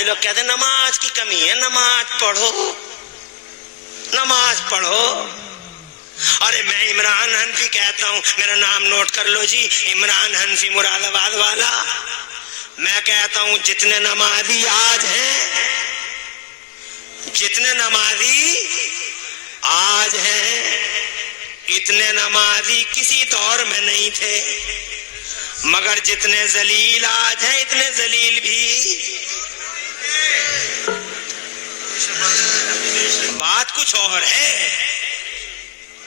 आज लोग कहते नमाज की कमी है, नमाज पढ़ो, नमाज पढ़ो। अरे मैं इमरान हनफी कहता हूं, मेरा नाम नोट कर लो जी, इमरान हनफी मुरादाबाद वाला। मैं कहता हूं जितने नमाजी आज हैं, जितने नमाजी आज हैं, इतने नमाजी किसी दौर में नहीं थे। मगर जितने जलील आज हैं, इतने जलील भी। बात कुछ और है,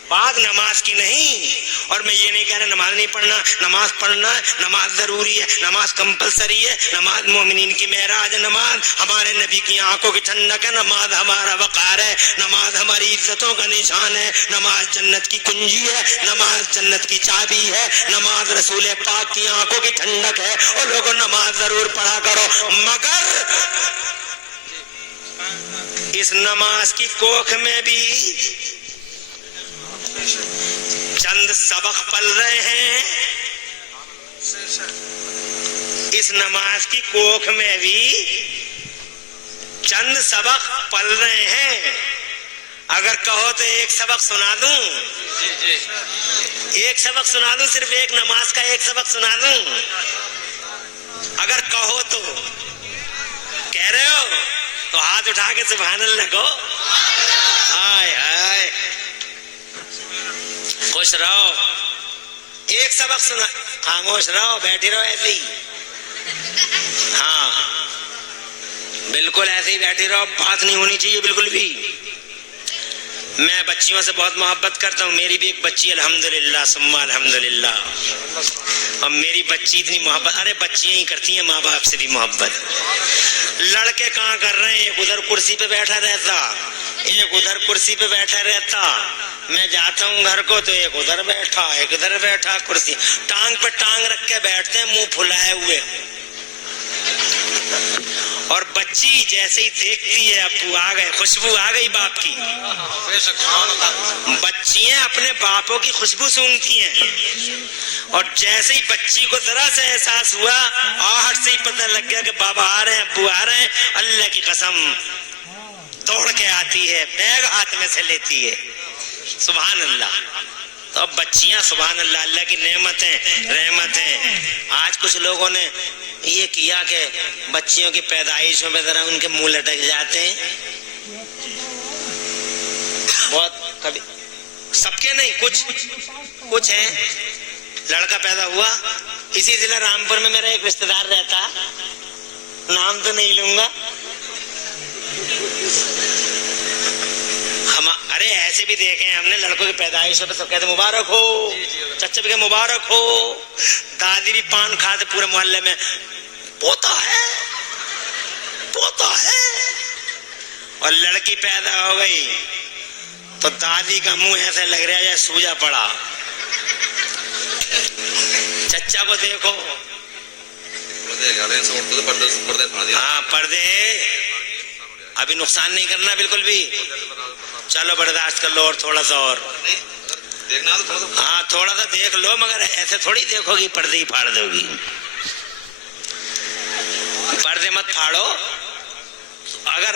बात नमाज की नहीं। और मैं ये नहीं कह रहा नमाज नहीं पढ़ना, नमाज पढ़ना है, नमाज जरूरी है, नमाज कंपलसरी है, नमाज मोमिनीन की मेराज है, नमाज हमारे नबी की आंखों की ठंडक है, नमाज हमारा वकार है, नमाज हमारी इज्जतों का निशान है, नमाज जन्नत की कुंजी है, नमाज जन्नत की चाबी है, नमाज रसूल पाक की आंखों की ठंडक है। और लोगों नमाज जरूर पढ़ा करो, मगर इस नमाज की कोख में भी चंद सबक पल रहे हैं। इस नमाज की कोख में भी चंद सबक पल रहे हैं। अगर कहो तो एक सबक सुना दूं, एक सबक सुना दूं, सिर्फ एक नमाज का एक सबक सुना दूं। अगर कहो तो, कह रहे हो तो हाथ उठा के सुभान अल्लाह कहो। हाय हाय, खुश रहो। एक सबक सुना, खामोश रहो, बैठे रहो ऐसे ही। हाँ बिल्कुल ऐसे ही बैठे रहो, बात नहीं होनी चाहिए बिल्कुल भी। मैं बच्चियों से बहुत मोहब्बत करता हूँ, मेरी भी एक बच्ची अल्हम्दुलिल्लाह सुम्मा अल्हम्दुलिल्लाह। और मेरी बच्ची इतनी मोहब्बत, अरे बच्चियां ही करती हैं माँ बाप से भी मोहब्बत। लड़के कहाँ कर रहे हैं, एक उधर कुर्सी पे बैठा रहता, एक उधर कुर्सी पे बैठा रहता। मैं जाता हूँ घर को तो एक उधर बैठा, एक उधर बैठा, कुर्सी टांग पे टांग रख के बैठते हैं, मुंह फुलाए हुए। और बच्ची जैसे ही देखती है अब्बू आ गए, खुशबू आ गई बाप की, बच्चियां अपने बापों की खुशबू सूंघती हैं। और जैसे ही बच्ची को जरा सा एहसास हुआ, आहट से ही पता लग गया कि बाबा आ रहे हैं, अब्बू आ रहे हैं, अल्लाह की कसम दौड़ के आती है, बैग हाथ में से लेती है। सुभान अल्लाह। तो अब बच्चियां सुभान अल्लाह, अल्लाह की नेमतें रहमतें। आज कुछ लोगों ने ये किया कि बच्चियों की पैदाइशों में जरा उनके मुंह लटक जाते हैं। बहुत कभी, सबके नहीं, कुछ हैं। लड़का पैदा हुआ, इसी जिला रामपुर में मेरा एक रिश्तेदार रहता, नाम तो नहीं लूंगा। हम अरे ऐसे भी देखे हैं हमने, लड़कों की पैदाइश पे सब कहते मुबारक हो, चच्चा भी मुबारक हो, दादी भी पान खाते पूरे मोहल्ले में, पोता है पोता है। और लड़की पैदा हो गई तो दादी का मुंह ऐसे लग रहा है सूजा पड़ा। चच्चा को देखो, हाँ पर्दे, अभी नुकसान नहीं करना बिल्कुल भी, चलो बर्दाश्त कर लो और थोड़ा सा और देखना तो हाँ थोड़ा सा देख लो, मगर ऐसे थोड़ी देखोगी पर्दे ही फाड़ दोगी। पर्दे मत फाड़ो। अगर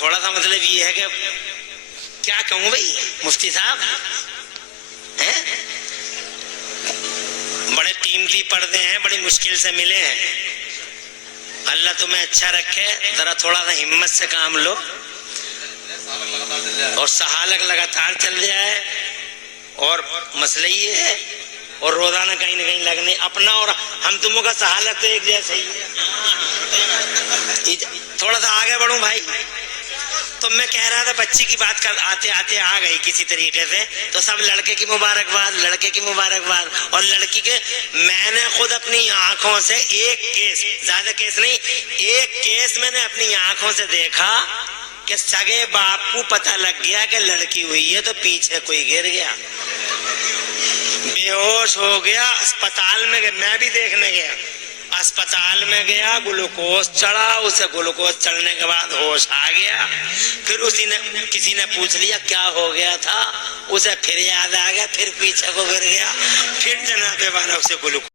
थोड़ा सा मतलब ये है कि क्या कहूँ भाई मुफ्ती साहब हैं, बड़े कीमती पर्दे हैं, बड़ी मुश्किल से मिले हैं। अल्लाह तुम्हें अच्छा रखे, जरा थोड़ा सा हिम्मत से काम लो और सहालक लगातार चल जाए। और मसला ये है, और रोजाना कहीं ना कहीं लगने, अपना और हम तुमों का सहालक तो एक जैसा ही है। थोड़ा सा आगे बढ़ूं भाई, तो मैं कह रहा था बच्ची की बात कर आते आते आ गई किसी तरीके से, तो सब लड़के की मुबारकबाद, लड़के की मुबारकबाद। और लड़की के, मैंने खुद अपनी आंखों से एक केस, ज्यादा केस नहीं, एक केस मैंने अपनी आंखों से देखा कि सगे बाप को पता लग गया कि लड़की हुई है, तो पीछे कोई गिर गया, बेहोश हो गया, अस्पताल में गया। मैं भी देखने गया, अस्पताल में गया, ग्लूकोज चढ़ा, उसे ग्लूकोज चढ़ने के बाद होश आ गया। फिर किसी ने पूछ लिया क्या हो गया था, उसे फिर याद आ गया, फिर पीछे को गिर गया, फिर जनाबे वाला उसे ग्लूकोज